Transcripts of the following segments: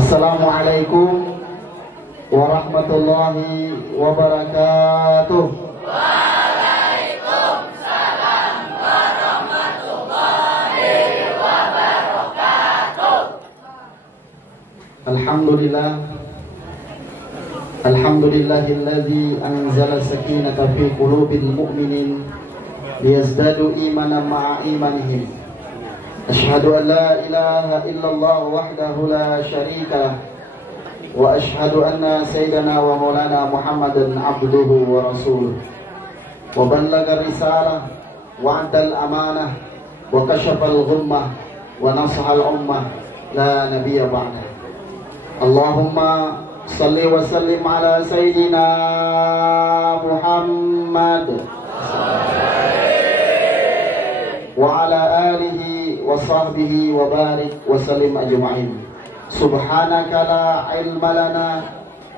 Assalamualaikum warahmatullahi wabarakatuh. Waalaikumsalam warahmatullahi wabarakatuh. Alhamdulillahilladzi anzala sakinata fi qulubil mu'minin liyazdadu imanan ma'a imanihim. Asyhadu an la ilaha illallah wahdahu la syarika lah wa asyhadu anna sayyidana wa maulana Muhammadan abduhu wa rasuluh wa ballaga risalah wa addal amanah wa kashafal ghummah wa nasahal ummah la nabiyya ba'dah. Allahumma salli wa sallim ala sayyidina Muhammad wa ala alihi wa sahbihi wa barik wa sallim ajma'in. Subhanaka la ilma lana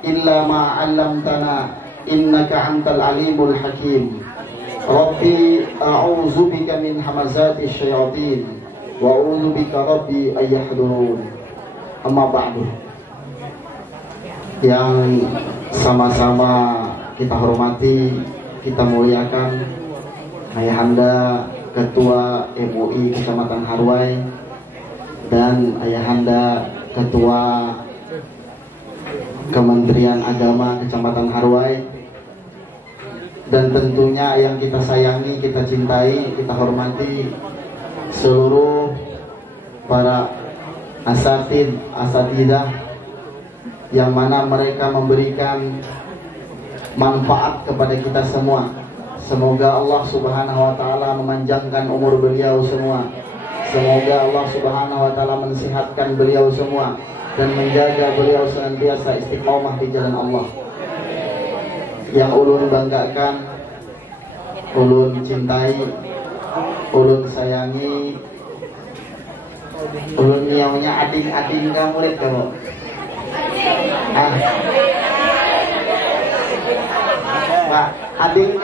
illa ma 'allamtana innaka antal alimul hakim. Rabbi a'udzu bika min hamazati syayatin wa a'udzu bika rabbi ay yahdurun. Amma ba'du. Yang sama-sama kita hormati, kita muliakan Ayahanda Ketua MUI Kecamatan Harway dan Ayahanda Ketua Kementerian Agama Kecamatan Harway, dan tentunya yang kita sayangi, kita cintai, kita hormati seluruh para asatidah yang mana mereka memberikan manfaat kepada kita semua. Semoga Allah Subhanahu wa taala memanjangkan umur beliau semua. Semoga Allah Subhanahu wa taala mensehatkan beliau semua dan menjaga beliau senantiasa istiqomah di jalan Allah. Yang ulun banggakan, ulun cintai, ulun sayangi, ulun niaunya ading-ading kamu murid kamu. Pak, ading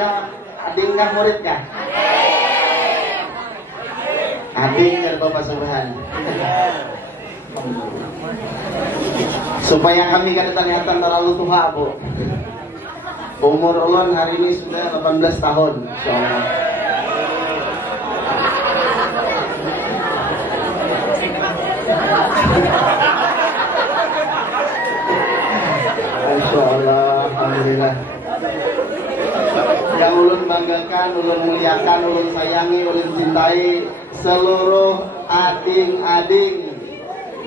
muridnya? Ading dari Bapak Subhan. Supaya kami kada terlihat terlalu tua, Bu. Umur ulun hari ini sudah 18 tahun, insyaallah. Insyaallah, alhamdulillah. Yang ulun banggakan, ulun muliakan, ulun sayangi, ulun cintai seluruh ading-ading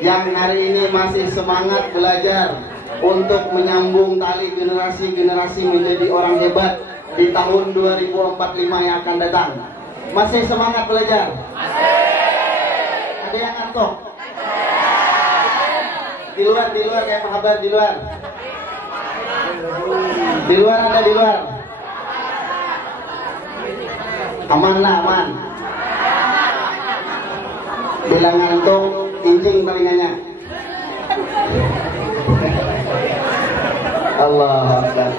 yang hari ini masih semangat belajar untuk menyambung tali generasi-generasi menjadi orang hebat di tahun 2045 yang akan datang. Masih semangat belajar? Masih. Ada yang ngantuk? Di luar kayak mahabar di luar. Di luar ada di luar. Aman lah, aman. Bilang ngantuk, incing telinganya. Allah Akbar.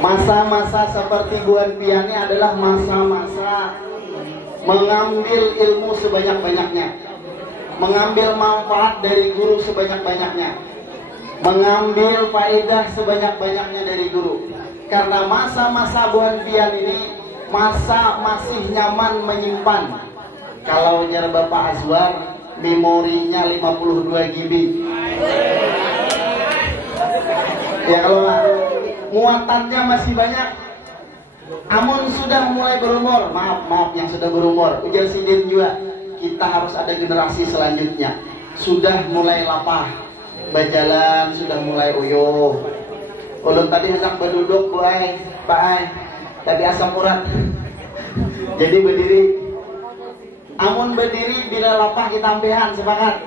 Masa-masa seperti Buan Piani adalah masa-masa mengambil ilmu sebanyak-banyaknya, mengambil manfaat dari guru sebanyak-banyaknya, mengambil faedah sebanyak-banyaknya dari guru. Karena masa-masa Buan Piani ini masa masih nyaman menyimpan. Kalau jar Bapak Azwar, memorinya 52 GB. Ya kalau muatannya masih banyak. Amun sudah mulai berumur, maaf yang sudah berumur, ujar sidin juga, kita harus ada generasi selanjutnya. Sudah mulai lapah, berjalan, sudah mulai uyuh. Ulun tadi hendak berduduk, Pak Ai, tapi asam urat. Jadi berdiri. Amun berdiri bila lapah kita ampehan, sepakat?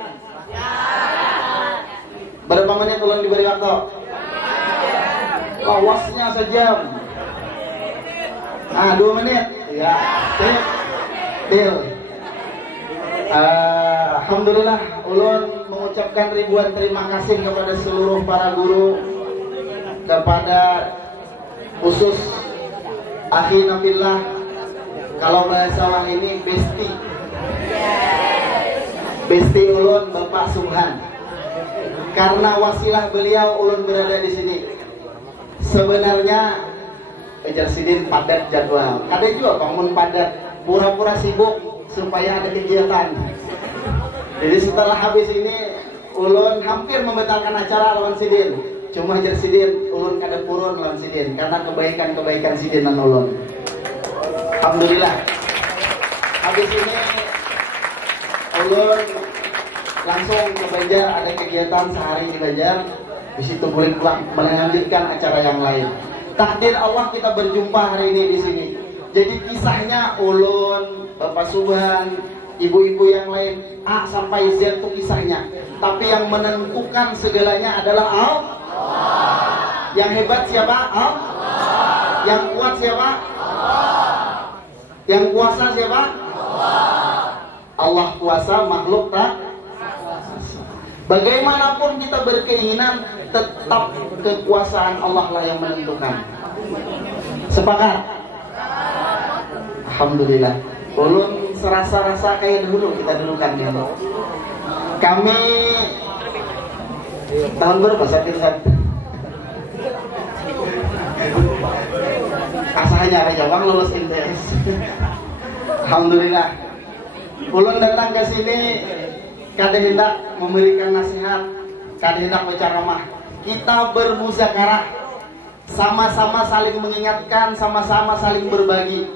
Berapa menit ulun diberi waktu? Lawasnya sejam. 2 menit. Ya, deal. Alhamdulillah, ulun mengucapkan ribuan terima kasih kepada seluruh para guru, kepada khusus akhi nafillah, kalau bahasa wah ini besti ulun Bapak Subhan. Karena wasilah beliau ulun berada di sini. Sebenarnya Ejar Sidin padat jadwal. Ada juga bangun padat, pura-pura sibuk supaya ada kegiatan. Jadi setelah habis ini ulun hampir membatalkan acara lawan Sidin. Cuma Ejar Sidin ulun kada purun lawan Sidin karena kebaikan-kebaikan Sidin dan ulun. Alhamdulillah. Habis ini ulun langsung ke Banjar, ada kegiatan sehari di Banjar. Di situ boleh pulang melanjutkan acara yang lain. Takdir Allah kita berjumpa hari ini di sini. Jadi kisahnya ulun, Bapak Subhan, ibu-ibu yang lain, A sampai Z itu kisahnya. Tapi yang menentukan segalanya adalah Allah. Yang hebat siapa? Allah. Yang kuat siapa? Allah. Yang kuasa siapa? Allah. Allah kuasa, makhluk tak. Bagaimanapun kita berkeinginan, tetap kekuasaan Allah lah yang menentukan. Sepakat? Alhamdulillah. Ulun serasa-rasa kayak dulu kita dulukan gitu. Kami tahun berapa sakit kan? Asahnya aja bang lulus MTS. Alhamdulillah. Ulun datang ke sini kada hendak memberikan nasihat, kada hendak berceramah. Kita bermuzakarah, sama-sama saling mengingatkan, sama-sama saling berbagi.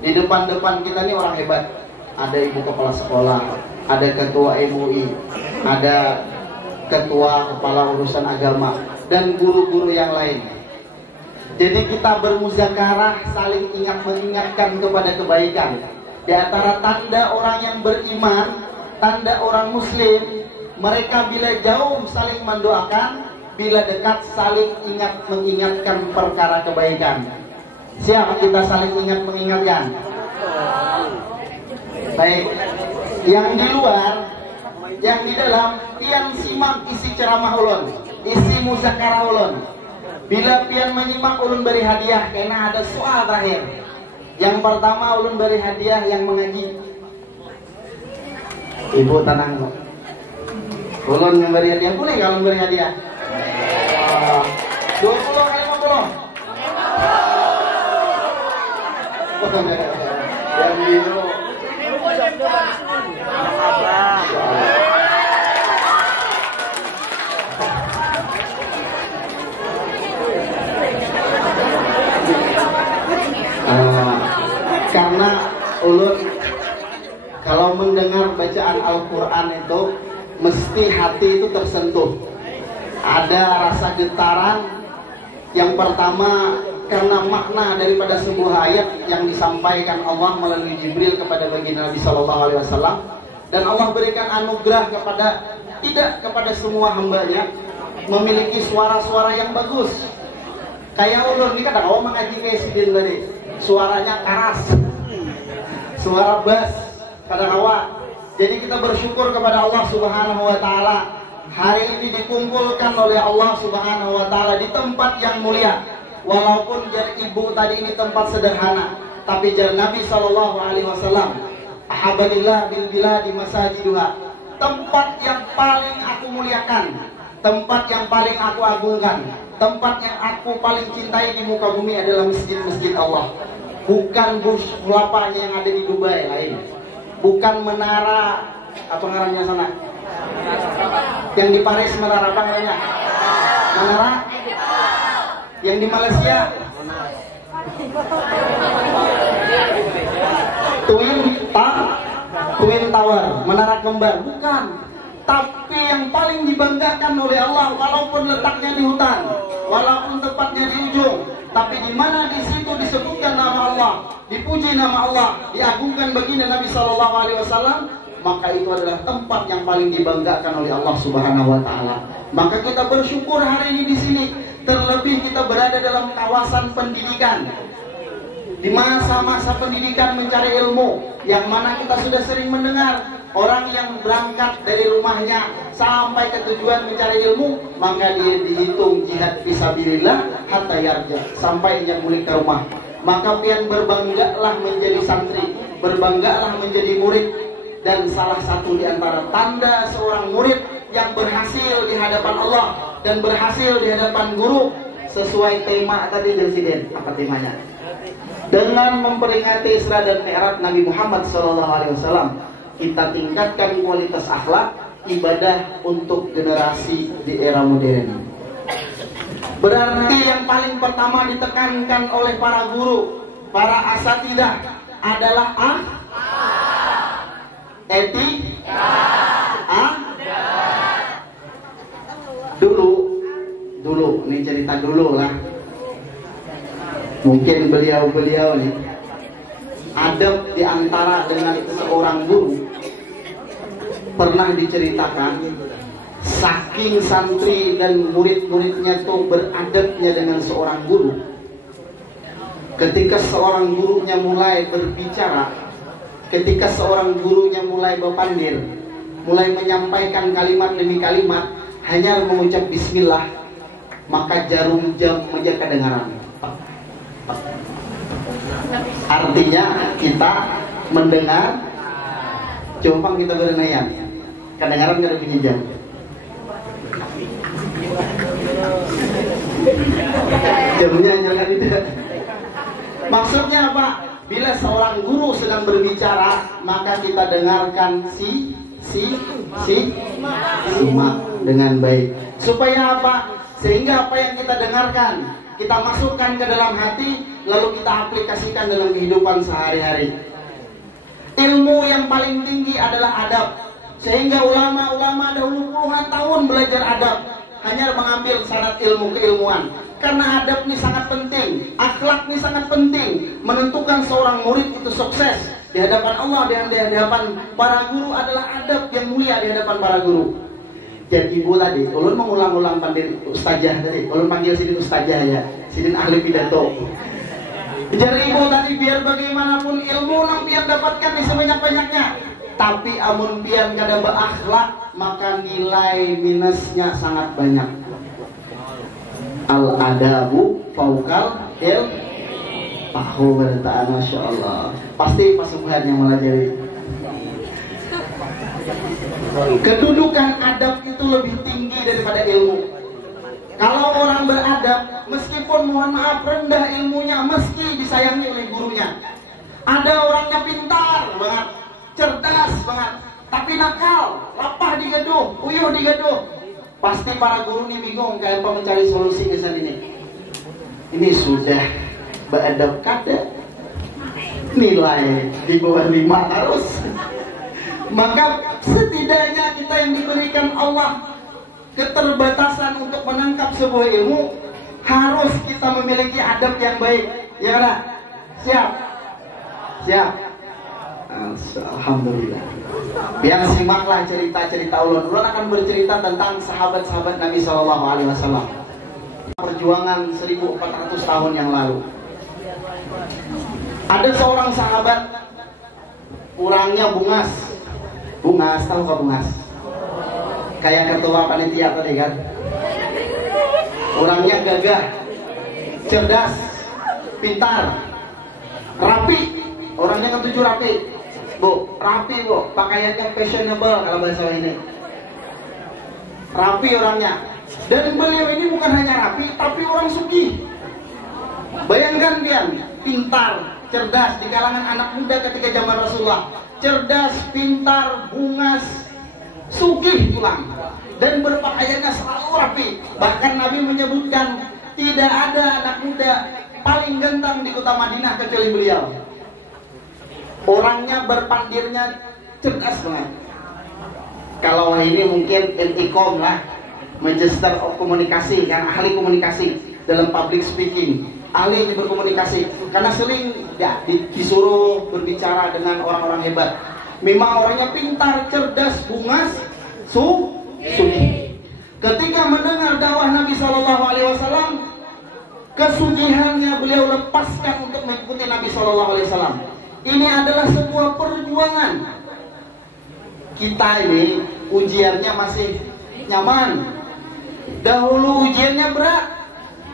Di depan-depan kita ini orang hebat. Ada ibu kepala sekolah, ada ketua MUI, ada ketua kepala urusan agama, dan guru-guru yang lain. Jadi kita bermuzakarah, saling mengingatkan kepada kebaikan. Di antara tanda orang yang beriman, tanda orang muslim, mereka bila jauh saling mendoakan, bila dekat saling mengingatkan perkara kebaikan. Siap kita saling mengingatkan. Baik. Yang di luar, yang di dalam, pian simak isi ceramah ulun, isi muzakarah ulun. Bila pian menyimak ulun beri hadiah, karena ada soal terakhir. Yang pertama ulun beri hadiah yang mengaji. Ibu tenang kok. Ulun yang beri hadiah, boleh kalau beri hadiah? 20 kali 50. Yang itu. Karena ulun kalau mendengar bacaan Al-Quran itu mesti hati itu tersentuh. Ada rasa getaran. Yang pertama karena makna daripada sebuah ayat yang disampaikan Allah melalui Jibril kepada baginda Nabi Sallallahu Alaihi Wasallam, dan Allah berikan anugerah tidak kepada semua hambanya memiliki suara-suara yang bagus. Kayak ulun ini kan awal mengaji Sidin tadi, suaranya keras, suara bass pada awal. Jadi kita bersyukur kepada Allah Subhanahu Wa Taala. Hari ini dikumpulkan oleh Allah Subhanahu Wa Taala di tempat yang mulia. Walaupun jar ibu tadi ini tempat sederhana, tapi jar Nabi Sallallahu Alaihi Wasallam, ahabanillah bil biladi masajiduha, tempat yang paling aku muliakan, tempat yang paling aku agungkan, tempat yang aku paling cintai di muka bumi adalah masjid-masjid Allah. Bukan Burj Khalifa yang ada di Dubai lain, bukan menara apa ngarannya sana, yang di Paris menara apa namanya, menara yang di Malaysia Twin Tower, menara kembar, bukan. Tapi yang paling dibanggakan oleh Allah, walaupun letaknya di hutan, walaupun tepatnya di ujung, tapi di mana di situ disebutkan nama Allah, dipuji nama Allah, diagungkan baginda Nabi Sallallahu Alaihi Wasallam, maka itu adalah tempat yang paling dibanggakan oleh Allah Subhanahu Wa Taala. Maka kita bersyukur hari ini di sini. Terlebih kita berada dalam kawasan pendidikan, di masa-masa pendidikan mencari ilmu, yang mana kita sudah sering mendengar orang yang berangkat dari rumahnya sampai ke tujuan mencari ilmu, maka dia dihitung jihad fisabilillah hatta yarja, sampai dia balik ke rumah. Maka pian berbanggalah menjadi santri, berbanggalah menjadi murid, Dan salah satu di antara tanda seorang murid yang berhasil di hadapan Allah dan berhasil di hadapan guru sesuai tema tadi Presiden. Apa temanya? Dengan memperingati Isra dan Mi'raj Nabi Muhammad SAW, kita tingkatkan kualitas akhlak ibadah untuk generasi di era modern. Berarti yang paling pertama ditekankan oleh para guru, para asatidzah adalah etika. Dulu, ini cerita dulu lah. Mungkin beliau-beliau nih adab di antara dengan seorang guru pernah diceritakan, saking santri dan murid-muridnya tuh beradabnya dengan seorang guru. Ketika seorang gurunya mulai berbicara, ketika seorang gurunya mulai berpandir, mulai menyampaikan kalimat demi kalimat, hanya mengucap bismillah, maka jarum jam saja kedengaran. Artinya kita mendengar, coba kita berenayang, kedengaran nggak ada bunyi jam. Jamnya jangan tidak. Maksudnya apa? Bila seorang guru sedang berbicara, maka kita dengarkan simak dengan baik. Supaya apa? Sehingga apa yang kita dengarkan kita masukkan ke dalam hati, lalu kita aplikasikan dalam kehidupan sehari-hari. Ilmu yang paling tinggi adalah adab. Sehingga ulama-ulama dahulu puluhan tahun belajar adab, hanya mengambil syarat ilmu keilmuan. Karena adab ini sangat penting, akhlak ini sangat penting, menentukan seorang murid itu sukses di hadapan Allah dan di hadapan para guru adalah adab yang mulia di hadapan para guru. Jadi ibu tadi, ulun mengulang-ulang panggil ustazah tadi, ulun panggil sidin ustazah ya, sidin ahli pidato. Jadi ibu tadi, biar bagaimanapun ilmu yang pian dapatkan di sebanyak-banyaknya, tapi amun pian kada berakhlak, maka nilai minusnya sangat banyak. Al-adabu faukal pahu bertaan, Masya Allah. Pasti pasukan yang melajari. Kedudukan adab itu lebih tinggi daripada ilmu. Kalau orang beradab, meskipun mohon maaf rendah ilmunya, meski disayangi oleh gurunya. Ada orangnya pintar banget, cerdas banget, tapi nakal, lapah digaduh, uyuh digaduh. Pasti para guru ini bingung kayak apa mencari solusi ke sana ini. Ini sudah beradab kada, nilai di bawah 5 harus. Maka setidaknya kita yang diberikan Allah keterbatasan untuk menangkap sebuah ilmu, harus kita memiliki adab yang baik. Ya kan? Siap? Siap? Alhamdulillah. Biar simaklah cerita-cerita ulun. Ulun akan bercerita tentang sahabat-sahabat Nabi SAW. Perjuangan 1400 tahun yang lalu. Ada seorang sahabat, orangnya bungas. Bungas, tahu gak bungas? Kayak ketua panitia tadi kan? Orangnya gagah, cerdas, pintar, rapi. Orangnya ketujuh rapi. Bu, rapi bu, pakaiannya fashionable kalau bahasa ini. Rapi orangnya. Dan beliau ini bukan hanya rapi, tapi orang sugih. Bayangkan dia, pintar, cerdas di kalangan anak muda ketika zaman Rasulullah. Cerdas, pintar, bungas, sugih pulang, dan berpakaiannya selalu rapi. Bahkan Nabi menyebutkan tidak ada anak muda paling ganteng di kota Madinah kecuali beliau. Orangnya berpandirnya cerdas banget. Kalau ini mungkin MIKOM lah, Magister of Komunikasi kan, ahli komunikasi dalam public speaking, ahli berkomunikasi, karena sering ya, disuruh berbicara dengan orang-orang hebat. Memang orangnya pintar, cerdas, bungas, sugih. Ketika mendengar dakwah Nabi SAW, kesugihannya beliau lepaskan untuk mengikuti Nabi SAW. Ini adalah sebuah perjuangan. Kita ini ujiannya masih nyaman. Dahulu ujiannya berat,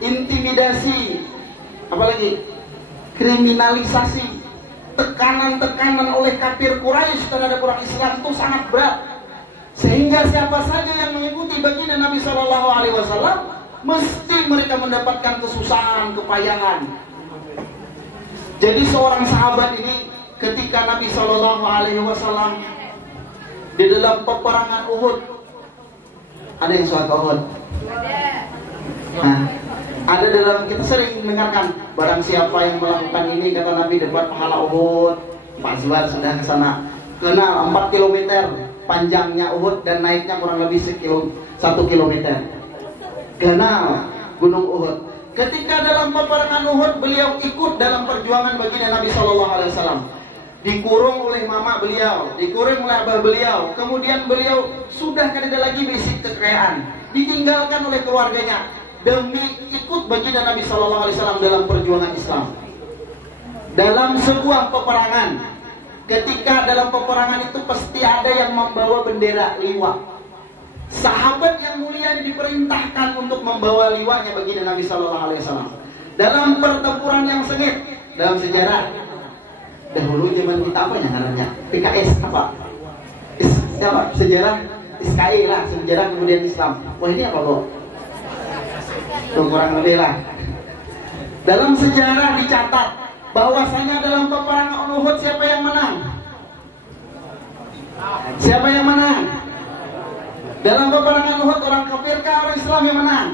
intimidasi, apalagi kriminalisasi, tekanan-tekanan oleh kafir Quraisy terhadap orang Islam itu sangat berat. Sehingga siapa saja yang mengikuti baginda Nabi Shallallahu Alaihi Wasallam mesti mereka mendapatkan kesusahan, kepayahan. Jadi seorang sahabat ini ketika Nabi Shallallahu Alaihi Wasallam di dalam peperangan Uhud, ada yang suka Uhud? Nah, ada dalam, kita sering mendengarkan, barang siapa yang melakukan ini kata Nabi dapat pahala Uhud. Pak Zubar sudah ke sana. Kenal 4 km panjangnya Uhud dan naiknya kurang lebih 1 kilometer. Kenal Gunung Uhud. Ketika dalam peperangan Uhud beliau ikut dalam perjuangan baginda Nabi Shallallahu Alaihi Wasallam. Dikurung oleh mama beliau, dikurung oleh abah beliau. Kemudian beliau sudah tidak lagi basic kekayaan, ditinggalkan oleh keluarganya demi ikut baginda Nabi Shallallahu Alaihi Wasallam dalam perjuangan Islam. Dalam sebuah peperangan, ketika dalam peperangan itu pasti ada yang membawa bendera liwa. Sahabat yang mulia diperintahkan untuk membawa liwanya baginda Nabi Shallallahu Alaihi Wasallam. Dalam pertempuran yang sengit, dalam sejarah dahulu zaman kita apa ya namanya? PKS apa? Sejarah SKI lah, sejarah kemudian Islam. Wah ini apa kok? Kurang lebih lah. Dalam sejarah dicatat bahwasanya dalam peperangan Uhud siapa yang menang? Siapa yang menang? Dalam peperangan Uhud orang kafir kah orang Islam yang menang?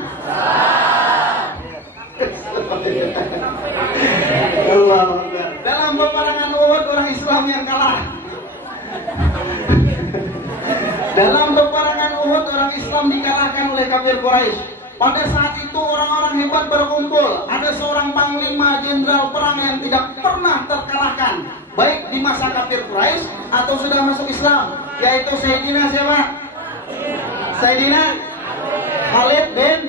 Dalam peperangan Uhud orang Islam yang kalah. Dalam peperangan Uhud orang Islam dikalahkan oleh kafir Quraisy. Pada saat itu orang-orang hebat berkumpul. Ada seorang panglima jenderal perang yang tidak pernah terkalahkan, baik di masa kafir Quraisy atau sudah masuk Islam, yaitu Sayyidina siapa? Sayyidina Khalid bin.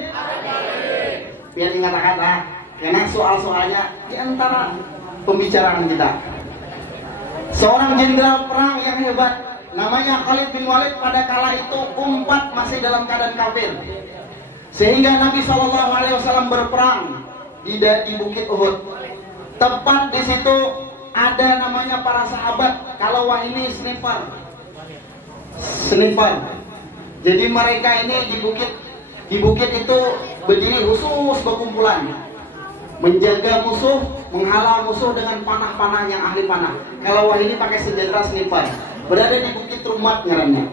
Biar dikatakan karena soal-soalnya di antara pembicaraan kita. Seorang jenderal perang yang hebat namanya Khalid bin Walid pada kala itu umat masih dalam keadaan kafir. Sehingga Nabi Shallallahu Alaihi Wasallam berperang di Bukit Uhud. Tepat di situ ada namanya para sahabat. Kalau wah ini sniper. Jadi mereka ini di bukit itu berdiri khusus berkumpulan, menjaga musuh, menghalau musuh dengan panah-panah yang ahli panah. Kalau wah ini pakai senjata sniper. Berada di Bukit Rumat ngarannya.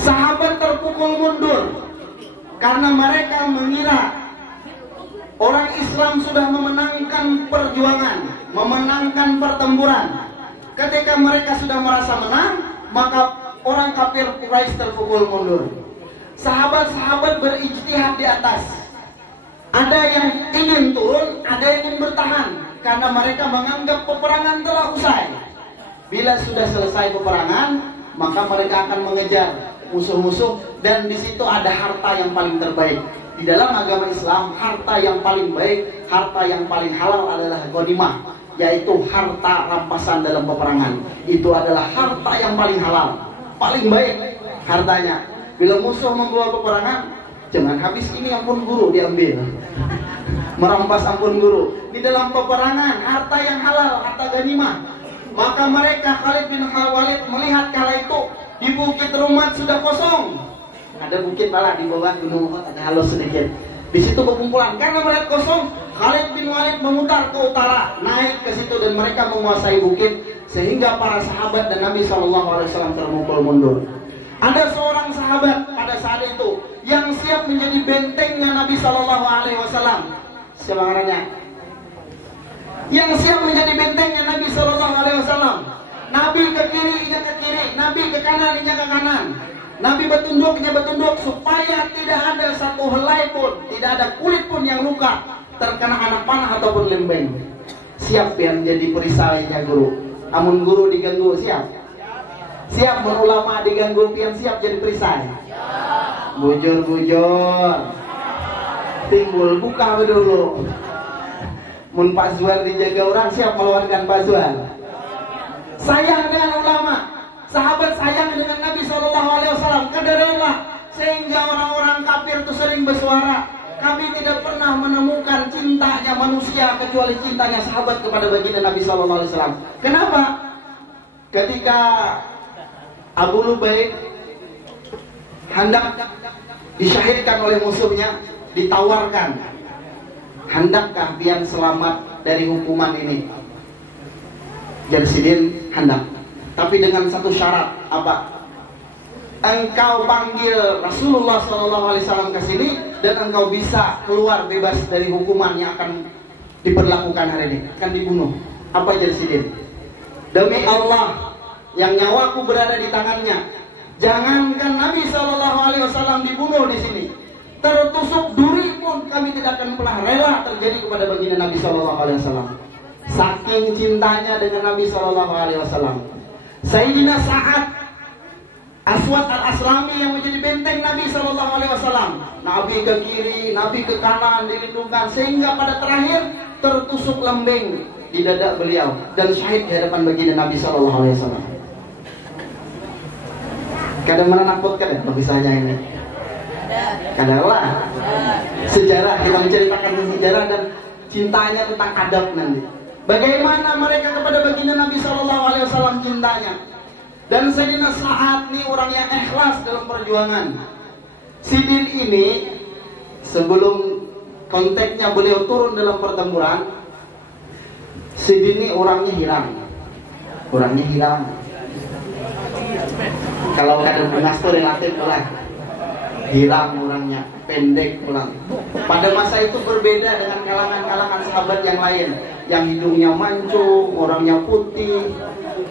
Sahabat terpukul mundur karena mereka mengira orang Islam sudah memenangkan perjuangan, memenangkan pertempuran. Ketika mereka sudah merasa menang, maka orang kafir Quraisy terpukul mundur. Sahabat-sahabat berijtihad di atas. Ada yang ingin turun, ada yang ingin bertahan, karena mereka menganggap peperangan telah usai. Bila sudah selesai peperangan, maka mereka akan mengejar musuh-musuh, dan di situ ada harta yang paling terbaik. Di dalam agama Islam, harta yang paling baik, harta yang paling halal adalah ghanimah, yaitu harta rampasan dalam peperangan. Itu adalah harta yang paling halal, paling baik hartanya. Bila musuh membawa peperangan, jangan habis ini ampun guru diambil. Merampas ampun guru. Di dalam peperangan, harta yang halal, harta ghanimah. Maka mereka Khalid bin Walid melihat kala itu di Bukit Rumat sudah kosong. Ada bukit malah di bawah gunung, ada halus sedikit. Di situ berkumpulan. Karena melihat kosong, Khalid bin Walid memutar ke utara, naik ke situ dan mereka menguasai bukit, sehingga para sahabat dan Nabi SAW terpukul mundur. Ada seorang sahabat pada saat itu yang siap menjadi bentengnya Nabi SAW. Siapa namanya? Yang siap menjadi bentengnya Nabi SAW. Nabi ke kiri, ia ke kiri. Nabi ke kanan, ia ke kanan. Nabi bertunduk, ia bertunduk, supaya tidak ada satu helai pun, tidak ada kulit pun yang luka terkena anak panah ataupun lembeng. Siap yang jadi perisainya guru. Amun guru diganggu, siap. Siap ulama diganggu, pian siap jadi perisai. Bujur-bujur. Timbul buka dulu. Mun Pak Zual dijaga orang, siap meluarkan Pak Zual. Sayang dengan ulama, sahabat sayang dengan Nabi SAW. Kedarailah sehingga orang-orang kafir itu sering bersuara, kami tidak pernah pernah menemukan cintanya manusia kecuali cintanya sahabat kepada baginda Nabi Sallallahu Alaihi Wasallam. Kenapa? Ketika Abu Lubaid hendak disyahidkan oleh musuhnya, ditawarkan, hendakkah pian selamat dari hukuman ini? Jalsidin hendak, tapi dengan satu syarat. Apa? Engkau panggil Rasulullah SAW ke sini dan engkau bisa keluar bebas dari hukuman yang akan diperlakukan hari ini, akan dibunuh. Apa Jalsidin? Demi Allah yang nyawaku berada di tangannya, jangankan Nabi SAW dibunuh di sini, tertusuk duri pun kami tidak akan pernah rela terjadi kepada baginda Nabi SAW. Saking cintanya dengan Nabi SAW. Sayyidina Sa'ad Aswad al-Aslami yang menjadi benteng Nabi SAW. Nabi ke kiri, Nabi ke kanan dilindungkan, sehingga pada terakhir tertusuk lembing di dada beliau dan syahid di hadapan baginda Nabi SAW. Kadang menakutkan ya kisahnya ini. Kadanglah sejarah, kita menceritakan sejarah dan cintanya tentang adab nanti. Bagaimana mereka kepada baginda Nabi SAW cintanya. Dan Sayyidina Sa'ad ini orang yang ikhlas dalam perjuangan. Sidin ini sebelum konteksnya beliau turun dalam pertempuran, Sidin ini orangnya hilang. Kalau ada bungas itu relatif lah, hilang orangnya, pendek pulang. Pada masa itu berbeda dengan kalangan-kalangan sahabat yang lain, yang hidungnya mancung, orangnya putih,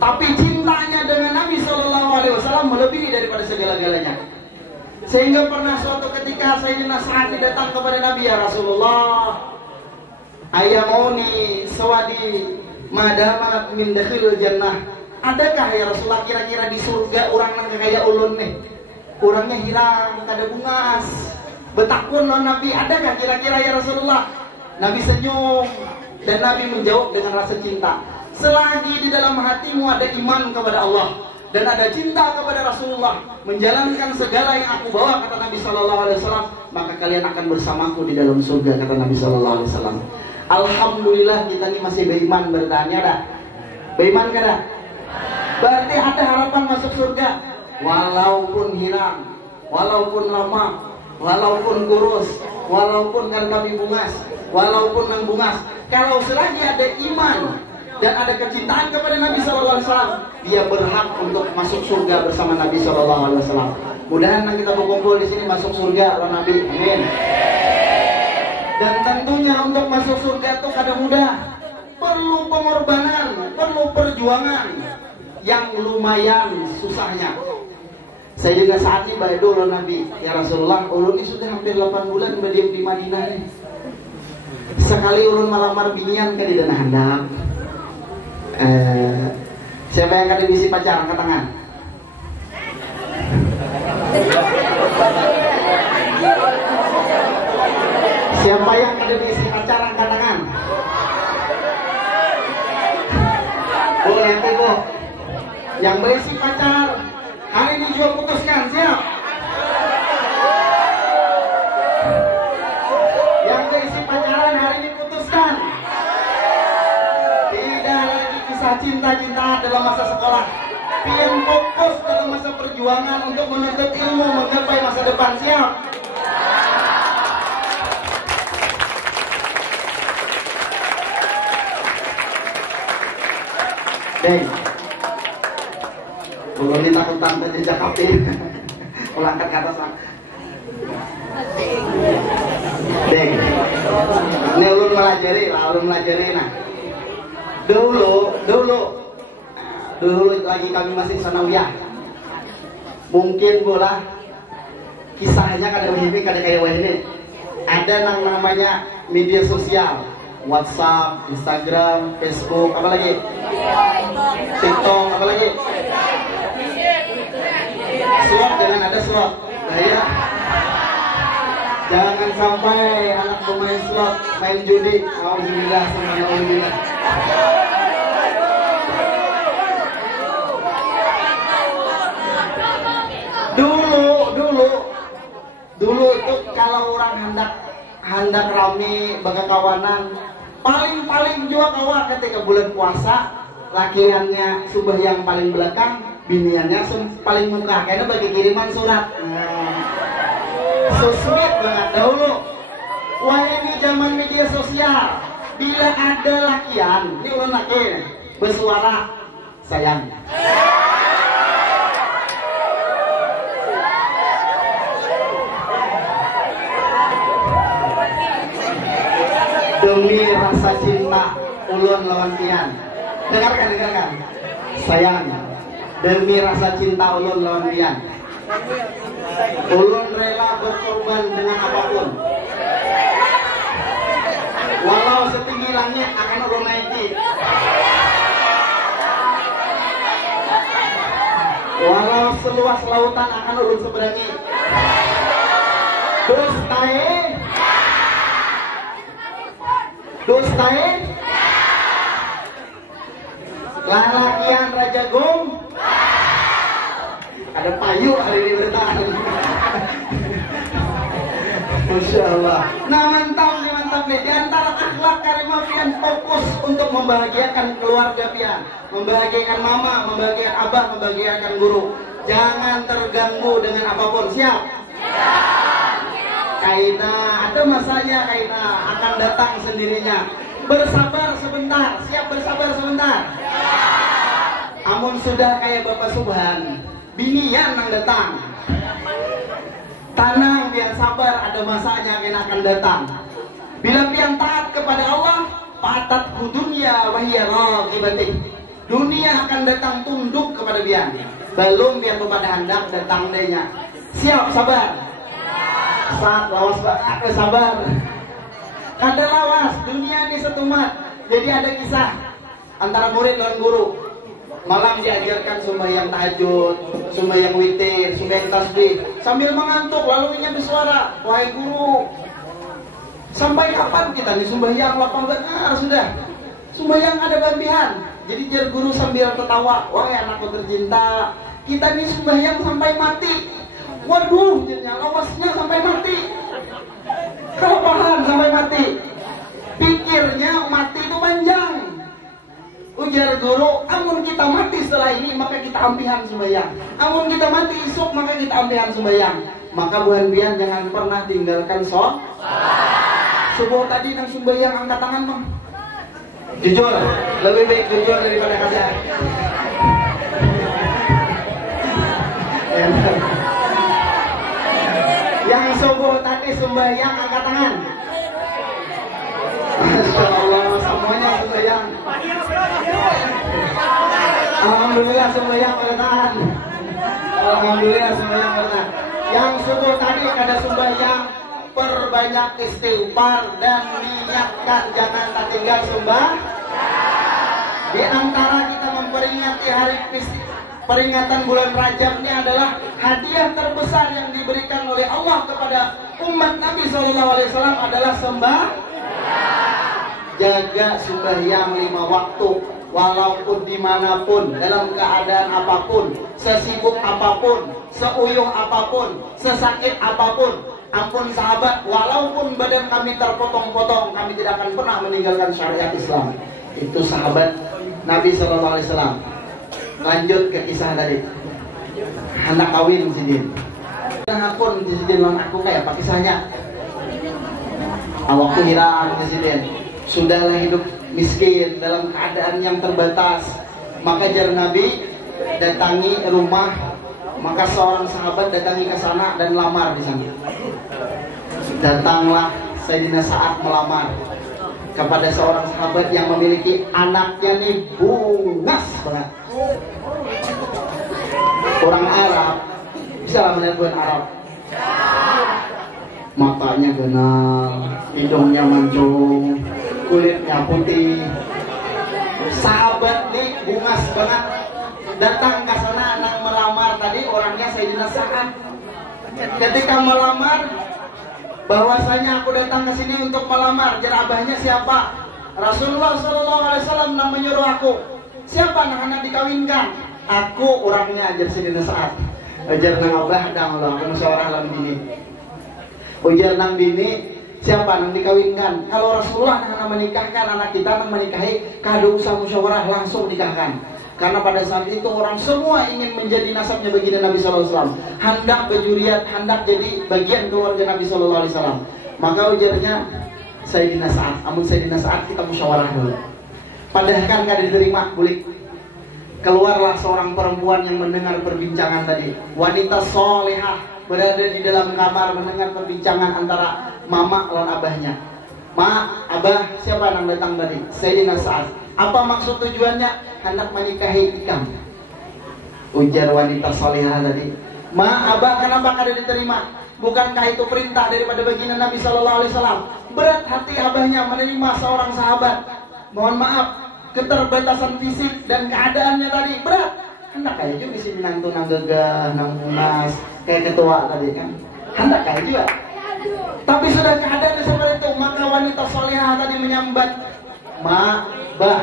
tapi cintanya dengan Nabi SAW melebihi daripada segala-galanya. Sehingga pernah suatu ketika Sayyidina Sa'ad datang kepada Nabi, ya Rasulullah, ayamuni sawadi madamat min dakhilul jannah. Adakah ya Rasulullah kira-kira di surga orang yang kayak ulun nih, orangnya hilang, kada bungas, betakun loh Nabi, adakah kira-kira ya Rasulullah? Nabi senyum dan Nabi menjawab dengan rasa cinta, selagi di dalam hatimu ada iman kepada Allah dan ada cinta kepada Rasulullah, menjalankan segala yang aku bawa, kata Nabi SAW, maka kalian akan bersamaku di dalam surga, kata Nabi SAW. Alhamdulillah kita ini masih beriman, bertanya dah, beriman kada? Berarti ada harapan masuk surga, walaupun hilang, walaupun lama, walaupun kurus, walaupun kan kami bungas, walaupun nang bungas, kalau selagi ada iman dan ada kecintaan kepada Nabi SAW, dia berhak untuk masuk surga bersama Nabi SAW. Mudah-mudahan kita berkumpul di sini masuk surga, Allah Nabi, amin. Dan tentunya untuk masuk surga itu kada mudah, perlu pengorbanan, perlu perjuangan yang lumayan susahnya. Sayyidina Sa'ad ini baik dulu Nabi, ya Rasulullah, ulun ini sudah hampir 8 bulan berdiam di Madinah nih. Sekali ulun malamar binian kan di dana handap. Siapa yang kada bisi pacar angkat tangan? Siapa yang kada bisi pacar angkat tangan? Boleh ente Bu. Yang berisi pacar hari ini juga putuskan, siap? Yang berisi pacaran hari ini putuskan. Tidak lagi kisah cinta-cinta dalam masa sekolah. Pian fokus dalam masa perjuangan untuk menuntut ilmu, menggapai masa depan, siap? Deng, belum ditakut tante jejak kapi. Ulangkan ke atas lah. Deng, ini ulun melajari nah. Dulu lagi kami masih sanawiyah. Mungkin bola kisahnya kada begini, kada kayak ini. Ada yang namanya media sosial, WhatsApp, Instagram, Facebook, apa lagi? TikTok, apa lagi? Slot, jangan ada slot. Nah ya, jangan sampai anak pemain slot main judi. Alhamdulillah, alhamdulillah. Dulu itu kalau orang hendak hendak rame baga kawanan paling juga kawan ketika bulan puasa lakiannya subah yang paling belakang biniannya paling muka karena bagi kiriman surat. So sweet banget dahulu. Wah ini zaman media sosial bila ada lakian ini ulun laki bersuara sayang demi rasa cinta ulun lawan pian. Dengarkan. Sayang, demi rasa cinta ulun lawan pian. Ulun rela berkorban dengan apapun. Walau setinggi langit akan ulun naiki. Walau seluas lautan akan ulun seberangi. Dustae lalakian Raja Gong ada payu hari ini bertahan. Masya Allah. Nah mantap nih. Di antara akhlak karimah pian fokus untuk membahagiakan keluarga pian, membahagiakan mama, membahagiakan abah, membahagiakan guru. Jangan terganggu dengan apapun. Siap? Kaina ada masanya, Kaina akan datang sendirinya. Bersabar sebentar. Siap bersabar sebentar? Amun sudah kayak Bapak Subhan, binian yang datang. Tenang, biar sabar, ada masanya yang akan datang. Bila pian taat kepada Allah, patat dunia wahya raqibatih. Dunia akan datang tunduk kepada pian. Belum pian kepada hendak datang denya. Siap sabar. Saat lawas sabar. Kada lawas, dunia ini setumat. Jadi ada kisah antara murid dan guru. Malam diajarkan sembahyang tahajud, sembahyang witir, sembahyang tasbih. Sambil mengantuk lalu ia bersuara, "Wahai guru, sampai kapan kita nih sembahyang lapang benar sudah? Sembahyang ada berlebihan." Jadi jar guru sambil tertawa, "Wahai anakku tercinta, kita nih sembahyang sampai mati." Waduh, jadinya lawasnya sampai mati. Kelaparan sampai mati. Pikirnya mati itu panjang. Ujar guru, amun kita mati setelah ini maka kita ampihan sembahyang. Amun kita mati esok maka kita ampihan sembahyang. Maka buhan bian jangan pernah tinggalkan sholat. Subuh tadi nang sembahyang angkat tangan bang. Jujur, lebih baik jujur daripada kasar. Yang subuh tadi sembahyang angkat tangan. Masya Allah, semuanya sembahyang. Alhamdulillah sembahyang bertahan. Alhamdulillah sembahyang bertahan. Yang subuh tadi ada sembahyang, perbanyak istighfar dan niatkan jangan tertinggal sembah. Di antara kita memperingati hari peringatan bulan Rajab ini adalah hadiah terbesar yang diberikan oleh Allah kepada umat Nabi SAW adalah sembah. Jaga sembahyang 5 waktu, walaupun dimanapun, dalam keadaan apapun, sesibuk apapun, seuyuh apapun, sesakit apapun. Ampun sahabat, walaupun badan kami terpotong-potong, kami tidak akan pernah meninggalkan syariat Islam. Itu sahabat Nabi SAW. Lanjut ke kisah tadi. Anak kawin sidin. Pun sidin lawan aku kayak apa kisahnya? Awakku hirang sidin. Sudahlah hidup miskin dalam keadaan yang terbatas. Maka jar Nabi datangi rumah. Maka seorang sahabat datangi ke sana dan lamar di sana. Datanglah Sayyidina Sa'ad melamar kepada seorang sahabat yang memiliki anaknya nih bungas banget. Orang Arab bisa lah melihat Arab. Matanya genal, hidungnya mancung, kulitnya putih. Sahabat nih bungas banget. Datang ke sana nang melamar tadi orangnya Sayyidina Sa'ad. Ketika melamar, bahwasanya aku datang ke sini untuk melamar. Jar abahnya siapa? Rasulullah SAW nang menyuruh aku. Siapa anak-anak dikawinkan? Aku orangnya ajar Sayyidina Sa'ad. Ajar nang abah dang Allah, aku seorang lam bini. Ujar nang bini, siapa yang dikawinkan. Kalau Rasulullah yang menikahkan anak kita, yang menikahi, kado usah musyawarah, langsung nikahkan. Karena pada saat itu orang semua ingin menjadi nasabnya baginda Nabi SAW, hendak berjuriat, hendak jadi bagian keluarga Nabi SAW. Maka ujarnya Sayyidina Sa'ad, amun Sayyidina Sa'ad kita musyawarah dulu. Padahal kan gak diterima, boleh. Keluarlah seorang perempuan yang mendengar perbincangan tadi. Wanita solehah berada di dalam kamar mendengar perbincangan antara mama lawan abahnya. Ma, abah, siapa yang datang tadi? Sayyidina Sa'ad. Apa maksud tujuannya? Hendak menikahi ikam. Ujar wanita solehah tadi. Ma, abah, kenapa kada diterima? Bukankah itu perintah daripada baginda Nabi SAW? Berat hati abahnya menerima seorang sahabat. Mohon maaf, keterbatasan fisik dan keadaannya tadi berat. Hendak kayak juga bisa menantu nang gegah, nang munas, kayak ketua tadi kan. Hendak kayak juga. Tapi sudah keadaannya seperti itu, maka wanita solehah tadi menyambat, Ma, bah,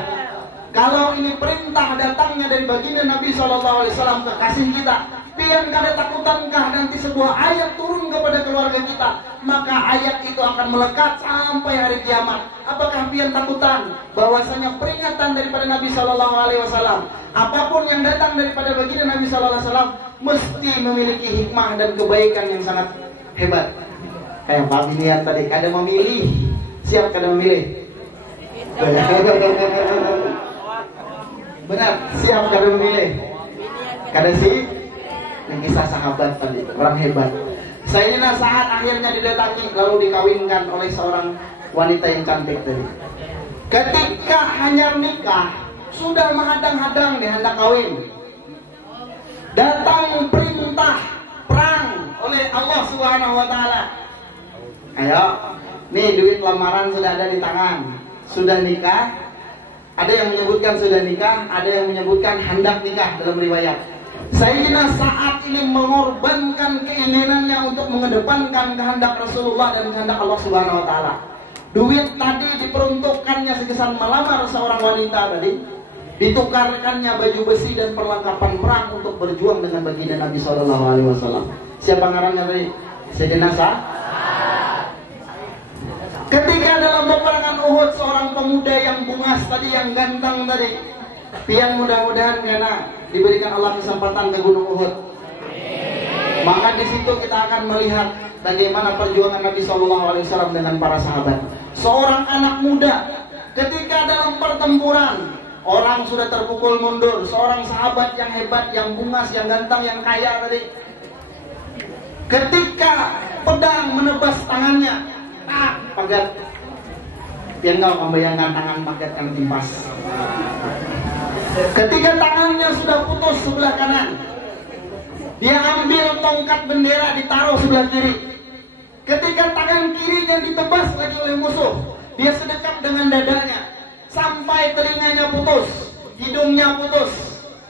kalau ini perintah datangnya dari baginda Nabi SAW, kekasih kita, pian kada takutankah nanti sebuah ayat turun kepada keluarga kita, maka ayat itu akan melekat sampai hari kiamat. Apakah pian takutan bahwasanya peringatan daripada Nabi SAW, apapun yang datang daripada baginda Nabi SAW, mesti memiliki hikmah dan kebaikan yang sangat hebat. Kayak pemilihan tadi, kada memilih, siap kada memilih. Benar, siap kada memilih. Kada sih, yang kisah sahabat tadi, orang hebat. Sayyidina Sa'ad akhirnya didatangi lalu dikawinkan oleh seorang wanita yang cantik tadi. Ketika hanya nikah, sudah menghadang-hadang dia hendak kawin. Datang perintah perang oleh Allah Subhanahu wa taala. Ayo, nih duit lamaran sudah ada di tangan. Sudah nikah. Ada yang menyebutkan sudah nikah, ada yang menyebutkan hendak nikah dalam riwayat. Sayyidina Sa'ad ini mengorbankan keinginannya untuk mengedepankan kehendak Rasulullah dan kehendak Allah Subhanahu wa taala. Duit tadi diperuntukkannya sekesan melamar seorang wanita tadi, ditukarkannya baju besi dan perlengkapan perang untuk berjuang dengan baginda Nabi SAW. Siapa ngarannya tadi? Sayyidina Sa'ad. Ketika dalam peperangan Uhud, seorang pemuda yang bungas tadi, yang ganteng tadi, pian mudah-mudahan karena diberikan Allah kesempatan ke Gunung Uhud. Maka di situ kita akan melihat bagaimana perjuangan Nabi SAW dengan para sahabat. Seorang anak muda, ketika dalam pertempuran, orang sudah terpukul mundur. Seorang sahabat yang hebat, yang bungas, yang ganteng, yang kaya tadi, ketika pedang menebas tangannya, pagat, yang kau membayangkan tangan pagat yang timpas. Ketika tangannya sudah putus sebelah kanan, dia ambil tongkat bendera ditaruh sebelah kiri. Ketika tangan kirinya ditebas lagi oleh musuh, dia sedekat dengan dadanya sampai telinganya putus, hidungnya putus,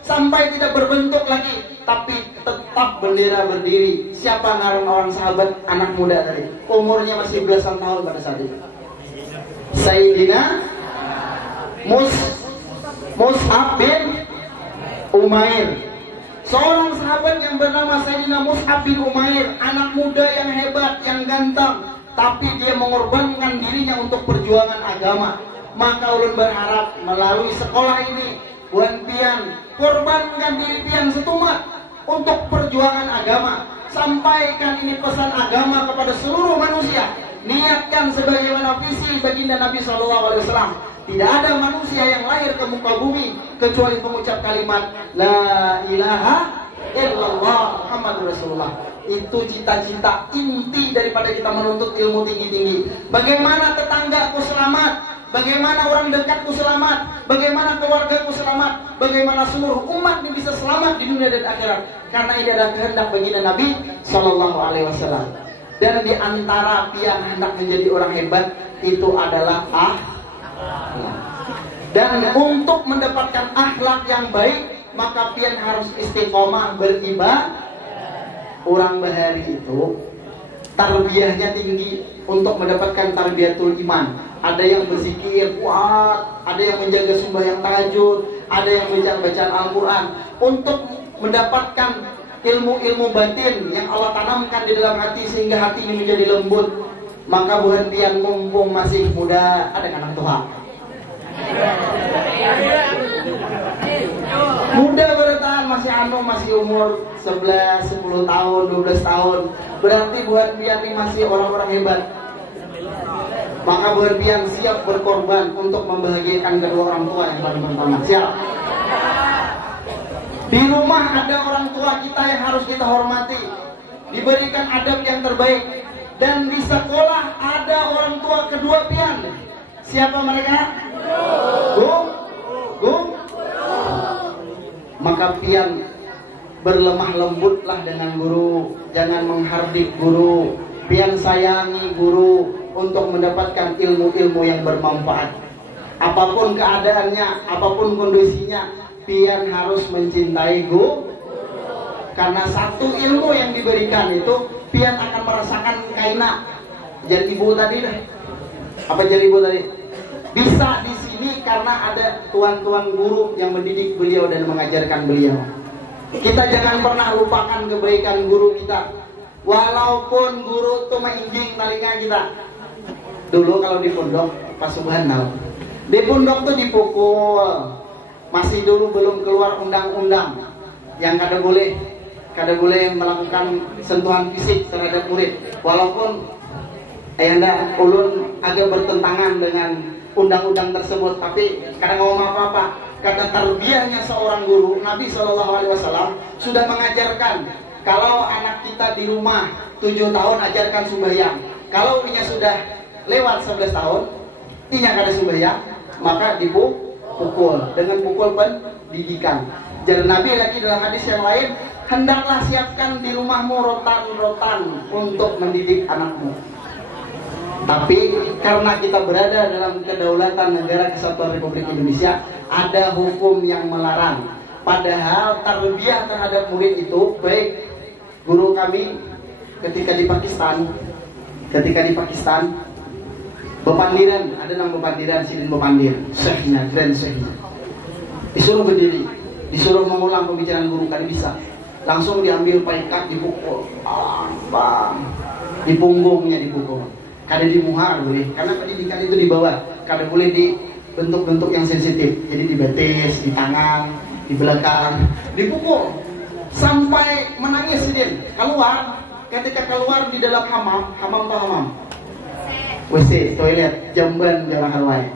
sampai tidak berbentuk lagi, tapi tetap bendera berdiri. Siapa ngaran orang sahabat anak muda tadi? Umurnya masih belasan tahun pada saat itu. Sayyidina Mus'ab bin Umair, seorang sahabat yang bernama Sayyidina Mus'ab bin Umair, anak muda yang hebat, yang ganteng, tapi dia mengorbankan dirinya untuk perjuangan agama. Maka ulun berharap melalui sekolah ini, Wan pian korbankan diri pian setumat untuk perjuangan agama. Sampaikan ini pesan agama kepada seluruh manusia. Niatkan sebagaimana visi baginda Nabi SAW. Tidak ada manusia yang lahir ke muka bumi kecuali mengucap kalimat La ilaha illallah Muhammadur Rasulullah. Itu cita-cita inti daripada kita menuntut ilmu tinggi-tinggi. Bagaimana tetanggaku selamat, bagaimana orang dekatku selamat, bagaimana keluargaku selamat, bagaimana seluruh umat ini bisa selamat di dunia dan akhirat. Karena ini adalah kehendak baginda Nabi SAW. Dan di antara pian hendak menjadi orang hebat itu adalah dan untuk mendapatkan akhlak yang baik, maka pian harus istiqomah beribadah. Orang bahari itu tarbiyahnya tinggi untuk mendapatkan tarbiyatul iman. Ada yang berzikir kuat, ada yang menjaga sembahyang tahajud, ada yang baca Al-Quran untuk mendapatkan ilmu-ilmu batin yang Allah tanamkan di dalam hati sehingga hati ini menjadi lembut. Maka bukan pian mumpung masih muda ada kanang Tuhan. Muda bertahan masih umur 11, 10 tahun, 12 tahun. Berarti bukan pian ini masih orang-orang hebat. Maka bukan pian siap berkorban untuk membahagiakan kedua orang tua yang paling pertama. Siap. Di rumah ada orang tua kita yang harus kita hormati, diberikan adab yang terbaik. Dan di sekolah ada orang tua kedua pian. Siapa mereka? Guru. Maka pian berlemah lembutlah dengan guru, jangan menghardik guru. Pian sayangi guru untuk mendapatkan ilmu-ilmu yang bermanfaat. Apapun keadaannya, apapun kondisinya, pian harus mencintai guru. Karena satu ilmu yang diberikan itu pian akan merasakan kaina. Jadi ibu tadi dah. Apa jadi ibu tadi? Bisa di sini karena ada tuan-tuan guru yang mendidik beliau dan mengajarkan beliau. Kita jangan pernah lupakan kebaikan guru kita. Walaupun guru itu menginjing telinga kita. Dulu kalau di pondok, Pak Subhanallah, di pondok tuh dipukul. Masih dulu belum keluar undang-undang yang kada boleh melakukan sentuhan fisik terhadap murid. Walaupun ayanda ulun agak bertentangan dengan undang-undang tersebut, tapi kadang ngomong apa-apa. Karena tarbiyahnya seorang guru, Nabi SAW sudah mengajarkan, kalau anak kita di rumah 7 tahun ajarkan sembahyang. Kalau inya sudah lewat 11 tahun, inya kada sembahyang, maka dipukul dengan pukul pendidikan. Jadi Nabi lagi dalam hadis yang lain, hendaklah siapkan di rumahmu rotan-rotan untuk mendidik anakmu. Tapi karena kita berada dalam kedaulatan negara kesatuan Republik Indonesia, ada hukum yang melarang. Padahal tarbiyah terhadap murid itu baik. Guru kami ketika di Pakistan, bepandiran, ada nama bepandiran, sidin bepandir, syekhnya, grand syekhnya, disuruh berdiri, disuruh mengulang pembicaraan guru, kan bisa. Langsung diambil paikat, dipukul, bang, di punggungnya dipukul. Kada di muha boleh, karena pendidikan itu di bawah, kada boleh di bentuk-bentuk yang sensitif. Jadi di betis, di tangan, di belakang, dipukul sampai menangis sidin. Ketika keluar di dalam hamam WC, toilet, jamban jalan halwai.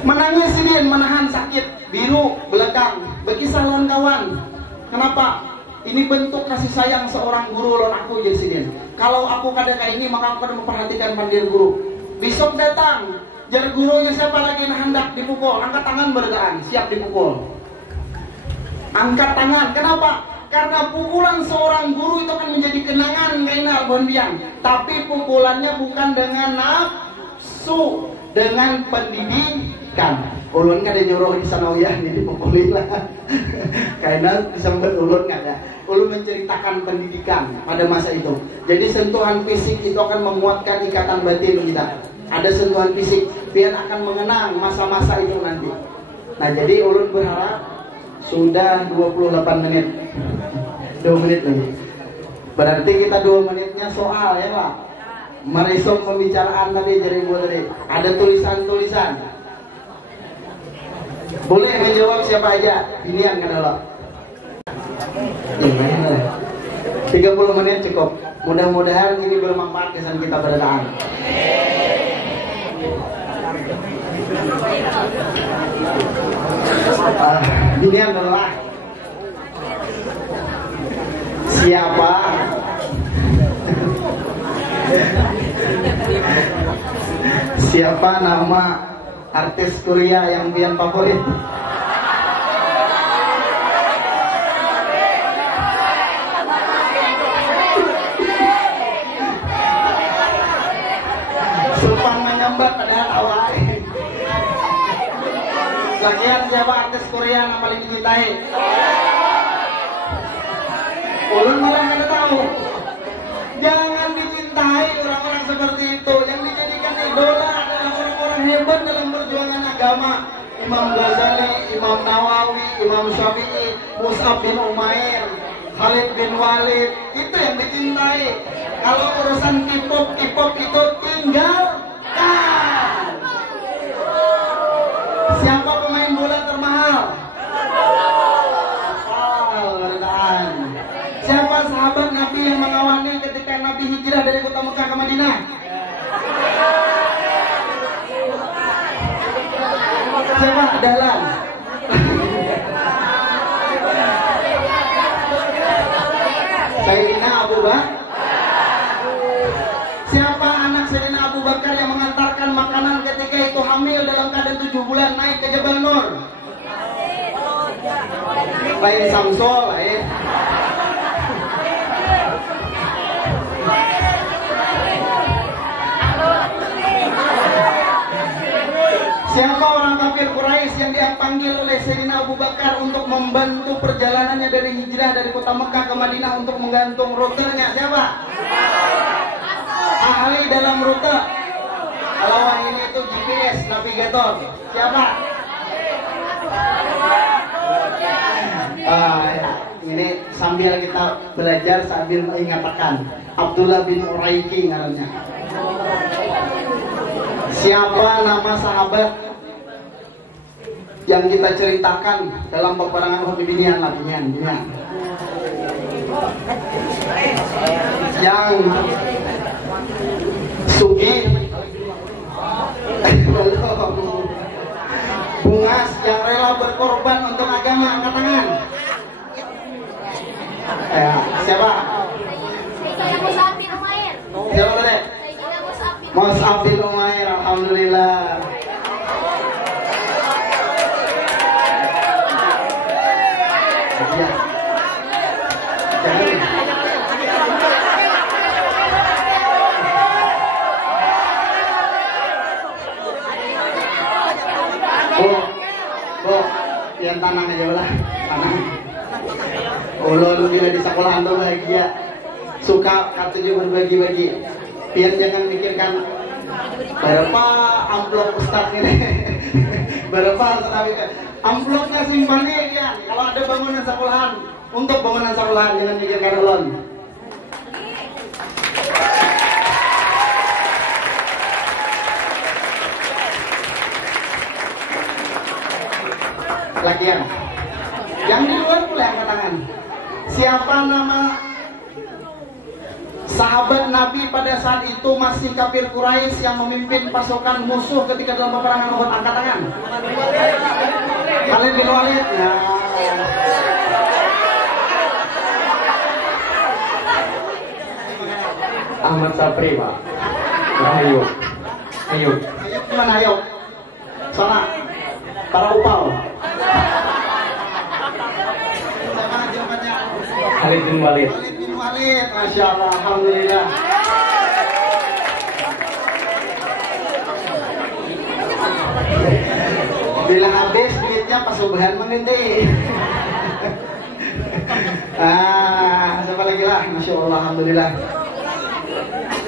Menangis sidin, menahan sakit, biru belakang, berkisah lawan kawan. Kenapa? Ini bentuk kasih sayang seorang guru lawan aku jadi sidin. Kalau aku kada kayak ini, maka aku kada memperhatikan pandir guru. Besok datang, jar gurunya siapa lagi yang hendak dipukul, angkat tangan berdaan, siap dipukul. Angkat tangan, kenapa? Karena pukulan seorang guru itu akan menjadi kenangan kainal bonbiang. Tapi pukulannya bukan dengan nafsu, dengan pendidikan. Ulun kada nyuruh di sanawiyah ini dipukulin lah. Karena disambut ulun kada. Ulun menceritakan pendidikan pada masa itu. Jadi sentuhan fisik itu akan menguatkan ikatan batin kita. Ada sentuhan fisik, biar akan mengenang masa-masa itu nanti. Nah, jadi ulun berharap sudah 28 menit. 2 menit lagi. Berarti kita 2 menitnya soal ya lah. Meresum pembicaraan tadi dari gua tadi. Ada tulisan-tulisan. Boleh menjawab siapa aja. Pilihan kan lo. 30 menit cukup. Mudah-mudahan ini bermanfaat kesan kita berdaan. Ini adalah siapa nama artis Korea yang pian favorit? Sulpan menyambat padahal awal. Lagian siapa artis Korea yang paling dicintai? Ulun malah kada tahu. Jangan dicintai orang-orang seperti itu. Yang dijadikan idola adalah orang-orang hebat dalam perjuangan agama. Imam Ghazali, Imam Nawawi, Imam Syafi'i, Mus'ab bin Umair, Khalid bin Walid. Itu yang dicintai. cintai. Kalau urusan K-pop itu tinggalkan. Siapa pemain bola termahal? Siapa sahabat Nabi yang mengawali ketika Nabi hijrah dari kota Mekah ke Madinah? Siapa? Dahlan. Sayyidina Abu Bakar. Siapa anak Sayyidina Abu Bakar yang mengantarkan makanan ketika itu hamil dalam keadaan 7 bulan naik ke Jabal Nur? Lain Samsul, lain. Siapa orang kafir Quraisy yang dipanggil oleh Sayyidina Abu Bakar untuk membantu perjalanannya dari hijrah dari kota Mekah ke Madinah untuk menggantung rutenya? Siapa? Ahli dalam rute. Kalau ini itu GPS, navigator. Siapa? Ini sambil kita belajar sambil mengingatkan. Abdullah bin Uraiki namanya. Siapa nama sahabat yang kita ceritakan dalam peperangan Uhud binian lah, binian. Yang sugih, bungas, yang rela berkorban untuk agama, angkat tangan. Siapa? Siapa tadi? Mus'ab bin Umair, alhamdulillah. Ya. Bu, yang tanah aja lah, tanah. Ulun bila di sekolahan tuh bahagia, suka katanya berbagi-bagi. Biar jangan mikirkan berapa amplop ustaz ini, berapa amplopnya simpannya ya. Kalau ada bangunan sekolahan, untuk bangunan sekolahan jangan mikirkan ulun. Lagian, yang di luar boleh angkat tangan. Siapa nama sahabat Nabi pada saat itu masih kafir Quraisy yang memimpin pasukan musuh ketika dalam peperangan Uhud? Angkat tangan. Khalid bin Walid. Ya. Ahmad Sapri, Pak. Ayub. Gimana Ayub? Sana. Para upau. Khalid bin Walid. Masya Allah, alhamdulillah. Bila habis duitnya pasubahan menginti. Siapa lagi lah? Masya Allah, alhamdulillah.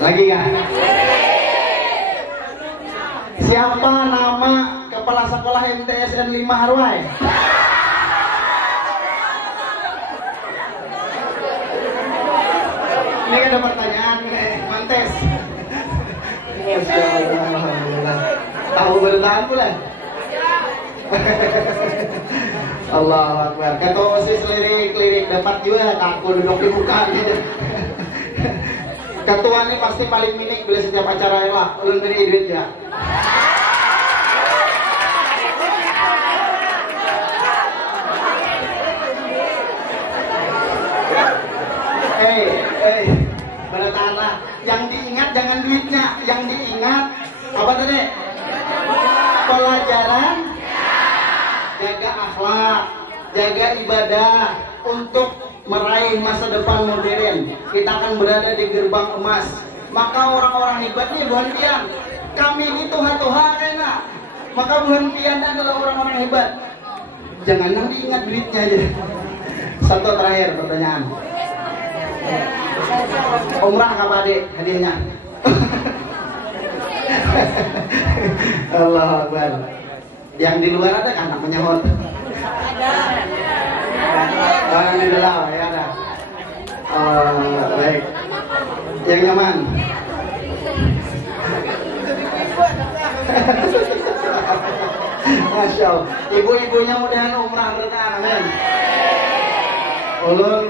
Lagi kan? Siapa nama kepala sekolah MTSN 5 Harwai? Ini ada pertanyaan, mantes. Masya Allah, alhamdulillah. Tahu bertahan pula. Allahu Akbar. Kata OSIS lirik dapat juga, aku duduk di muka gitu. Ketua ini pasti paling minik bila setiap acara lah. Ulun beri duit ya. Bertahanlah. Yang diingat jangan duitnya, yang diingat apa tadi? Pelajaran, jaga akhlak, jaga ibadah untuk meraih masa depan modern. Kita akan berada di gerbang emas. Maka orang-orang hebatnya bukan pian. Kami ini Tuhan kena. Maka bukan pian adalah orang-orang hebat. Jangan yang diingat duitnya aja. Satu terakhir pertanyaan. Umrah kapan adik hadiahnya? Allahu Akbar. Yang di luar ada kan anak menyahut? Ada. Orang di dalam ya ada. Baik. Yang nyaman. Masya Allah. Ibu-ibunya mudahan umrah berkah, amin. Ulun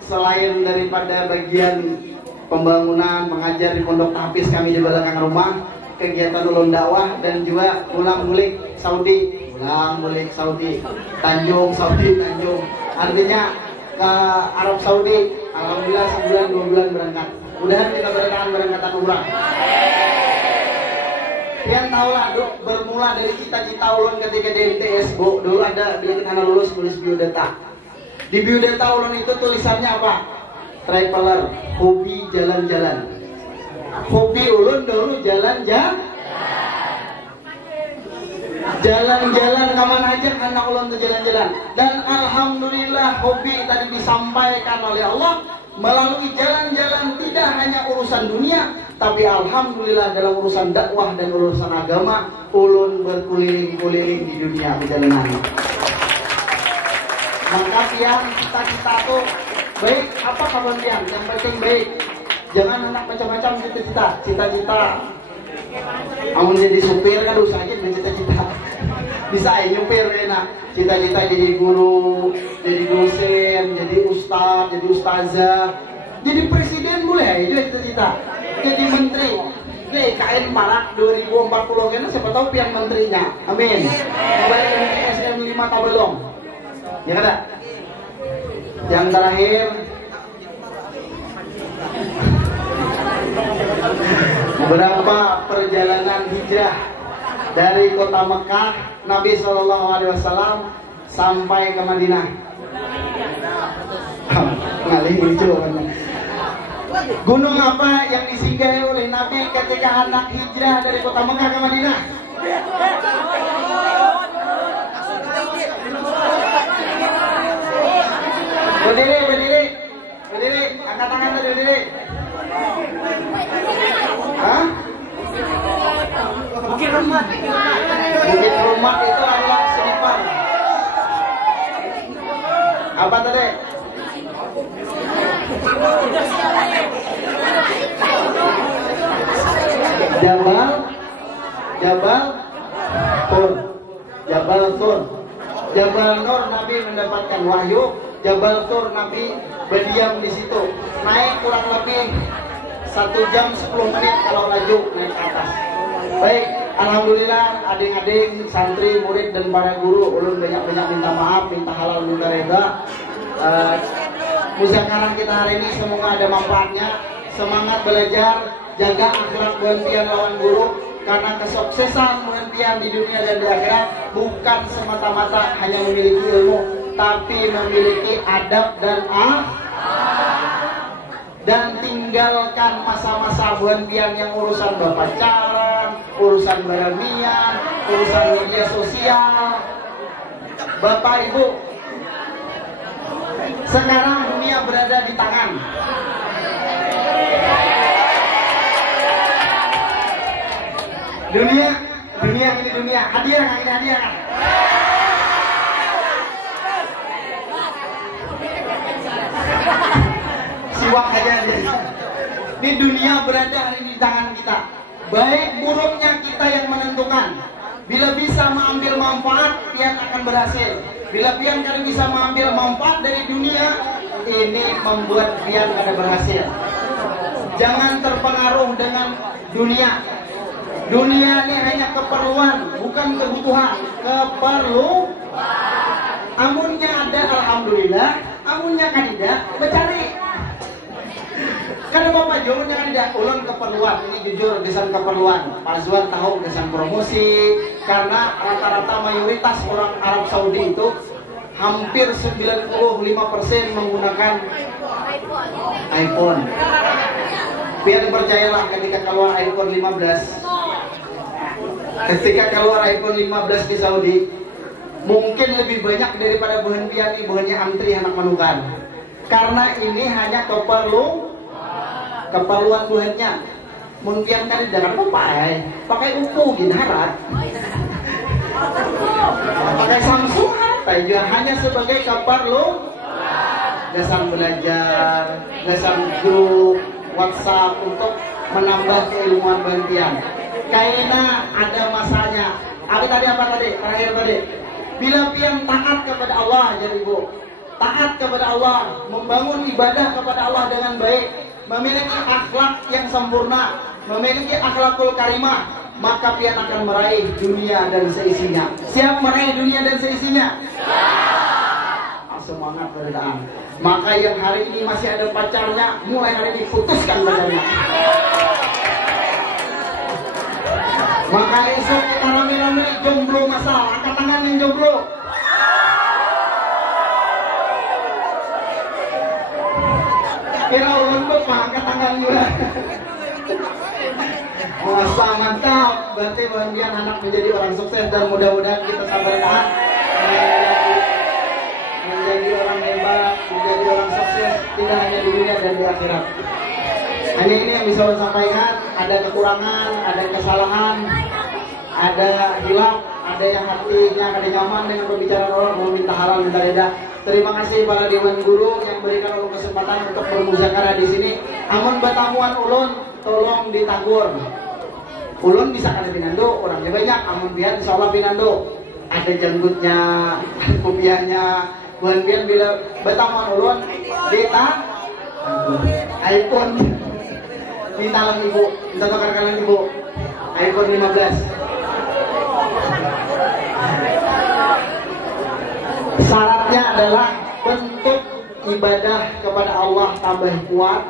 selain daripada bagian pembangunan mengajar di pondok tahfiz kami di belakang rumah, kegiatan ulun dakwah dan juga ulang bulik Saudi, Tanjung Saudi, Tanjung. Artinya ke Arab Saudi, alhamdulillah sebulan 2 bulan berangkat. Mudahan kita berangkat berangkatan umrah. Yang tahu lah, bermula dari cita-cita ulun ketika di MTS, Bu. Dulu ada bikin anak lulus tulis biodata. Di biodata ulun itu tulisannya apa? Traveler, hobi jalan-jalan. Hobi ulun dulu jalan-jalan. Jalan-jalan kemana aja anak ulun tuh jalan-jalan. Dan alhamdulillah hobi tadi disampaikan oleh Allah melalui jalan-jalan tidak hanya urusan dunia, tapi alhamdulillah dalam urusan dakwah dan urusan agama ulun berkeliling-keliling di dunia perjalanan. Maka yang kita tuh baik apa kabar yang penting baik. Jangan anak macam-macam cita-cita. Amun jadi supir kan usah aja cita-cita. Bisa aja nyupir enak. Cita-cita jadi guru, jadi dosen, jadi ustaz, jadi ustazah, jadi presiden boleh aja cita-cita. Jadi menteri. DKN Marak 2040 kan siapa tahu pian menterinya. Amin. Kembali ke SDM 5 tabelong. Ya kada? Yang terakhir berapa perjalanan hijrah dari kota Mekah Nabi SAW sampai ke Madinah? Ngalih hijau. Gunung apa yang disinggahi oleh Nabi ketika anak hijrah dari kota Mekah ke Madinah? Berdiri, angkat tangan berdiri. Hah? Bukit Rumah itu adalah Selipar. Apa tadi? Jabal Tur. Jabal Nur Nabi mendapatkan wahyu. Jabal Tur Nabi berdiam di situ. Naik kurang lebih 1 jam 10 menit kalau laju naik ke atas. Baik, alhamdulillah adik-adik, santri, murid dan para guru ulun banyak-banyak minta maaf, minta halal, minta reda. Muzakarah kita hari ini semoga ada manfaatnya. Semangat belajar, jaga akhlak buantian lawan guru. Karena kesuksesan buantian di dunia dan di akhirat bukan semata-mata hanya memiliki ilmu, tapi memiliki adab dan dan tinggalkan masa-masa buantian yang urusan berpacaran, urusan beramian, urusan media sosial. Bapak Ibu, sekarang dunia berada di tangan. Dunia ini hadiah kan? Siwak aja. Ini dunia berada di tangan kita. Baik buruknya kita yang menentukan. Bila bisa mengambil manfaat, pian akan berhasil. Bila pian kalian bisa mengambil manfaat dari dunia, ini membuat pian akan berhasil. Jangan terpengaruh dengan dunia. Dunia ini hanya keperluan, bukan kebutuhan. Amunnya ada, alhamdulillah. Amunnya kan tidak, bercari. Karena Bapak Jurunnya kan tidak ulun keperluan. Ini jujur desain keperluan. Pak Zuan tahu desain promosi. Karena rata-rata mayoritas orang Arab Saudi itu hampir 95% menggunakan iPhone. Biar percayalah ketika keluar iPhone 15. Ketika keluar iPhone 15 di Saudi, mungkin lebih banyak daripada buhannya antri anak manukan. Karena ini hanya keperluan buhannya. Mungkin kan jangan pakai Oppo gini harap. Pakai Samsung juga hanya sebagai keperluan. Gasan belajar, gasan grup, WhatsApp untuk menambah keilmuan bantian. Karena ada masanya. Abi tadi apa tadi? Terakhir tadi. Bila pian taat kepada Allah, jadi Bu. Taat kepada Allah, membangun ibadah kepada Allah dengan baik, memiliki akhlak yang sempurna, memiliki akhlakul karimah, maka pian akan meraih dunia dan seisinya. Siap meraih dunia dan seisinya? Semangat berdaan. Maka yang hari ini masih ada pacarnya, mulai hari ini putuskan pacarnya. Maka esok kita rame-rame jomblo masal, angkat tangan yang jomblo. Kira ulun bapak angkat tangan gue. Masa mantap, berarti bagian anak menjadi orang sukses dan mudah-mudahan kita sabar tahan menjadi orang hebat, menjadi orang sukses tidak hanya di dunia dan di akhirat. Hanya ini yang bisa saya sampaikan. Ada kekurangan, ada kesalahan, ada hilaf, ada yang hatinya kada nyaman dengan pembicaraan orang, mau minta halal, minta reda. Terima kasih para dewan guru yang berikan ulun kesempatan untuk bermusyawarah di sini. Amun batamuan ulun, tolong ditagur. Ulun bisa kada pinando, orangnya banyak. Amun biar insyaallah pinando. Ada janggutnya, kopiahnya. Bukan biar bila batamuan ulun, dita iPhone. Minta lang ibu, minta tukar kalian ibu. iPhone 15. Syaratnya adalah bentuk ibadah kepada Allah tambah kuat,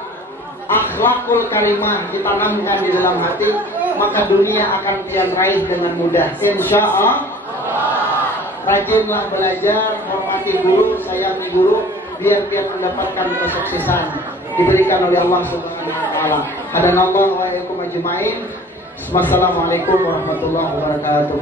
akhlakul karimah ditanamkan di dalam hati, maka dunia akan pian raih dengan mudah. Insya Allah. Rajinlah belajar, hormati guru, sayangi guru, biar mendapatkan kesuksesan diberikan oleh Allah Subhanahu wa taala. Hadanallahu wa iyyakum ajmain. Wassalamualaikum warahmatullahi wabarakatuh.